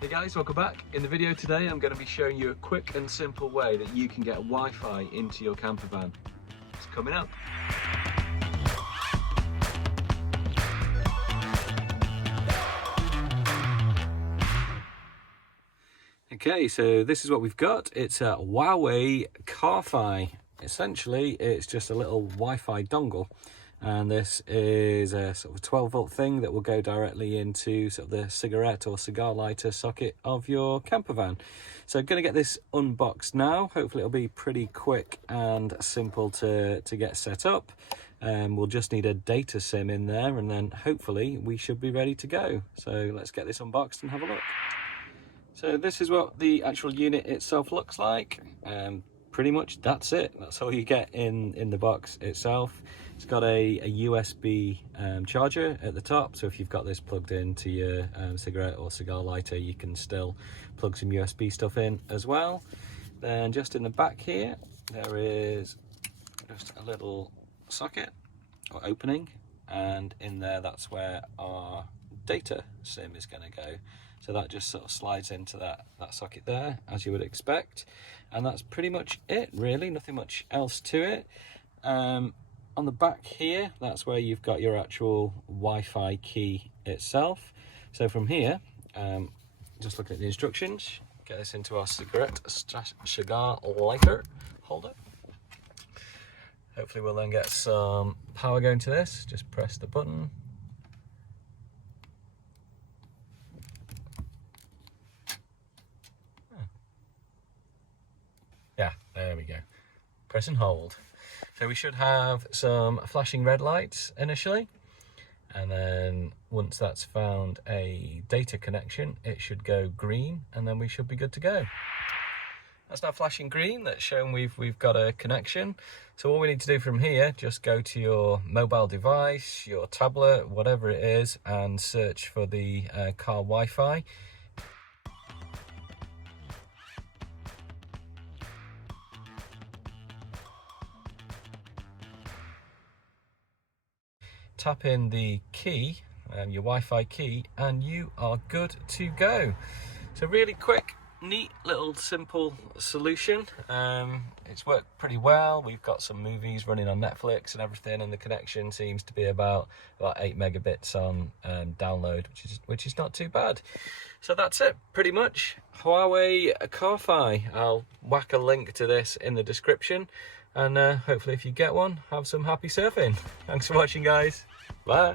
Hey guys, welcome back. In the video today I'm going to be showing you a quick and simple way that you can get Wi-Fi into your camper van. It's coming up. Okay, so this is what we've got. It's a Huawei CarFi. Essentially, it's just a little Wi-Fi dongle. And this is a sort of 12-volt thing that will go directly into sort of the cigarette or cigar lighter socket of your camper van. So I'm going to get this unboxed now. Hopefully it'll be pretty quick and simple to get set up. We'll just need a data SIM in there, and then hopefully we should be ready to go. So let's get this unboxed and have a look. So this is what the actual unit itself looks like. Pretty much that's it. That's all you get in the box itself. It's got a USB charger at the top, so if you've got this plugged into your cigarette or cigar lighter, you can still plug some USB stuff in as well. Then just in the back here, there is just a little socket or opening, and in there that's where our data SIM is going to go. So that just sort of slides into that socket there, as you would expect. And that's pretty much it, really. Nothing much else to it. On the back here, that's where you've got your actual Wi-Fi key itself. So from here, just looking at the instructions, get this into our cigar lighter holder. Hopefully we'll then get some power going to this. Just press the button. Yeah, there we go. Press and hold. So we should have some flashing red lights initially, and then once that's found a data connection, it should go green, and then we should be good to go. That's now flashing green. That's shown we've got a connection. So all we need to do from here, just go to your mobile device, your tablet, whatever it is, and search for the car Wi-Fi. Tap in the key, your Wi-Fi key, and you are good to go. So really quick, neat little simple solution. It's worked pretty well. We've got some movies running on Netflix and everything, and the connection seems to be about 8 megabits on download, which is not too bad. So that's it, pretty much. Huawei CarFi. I'll whack a link to this in the description, and hopefully if you get one, have some happy surfing. Thanks for watching, guys. Bye.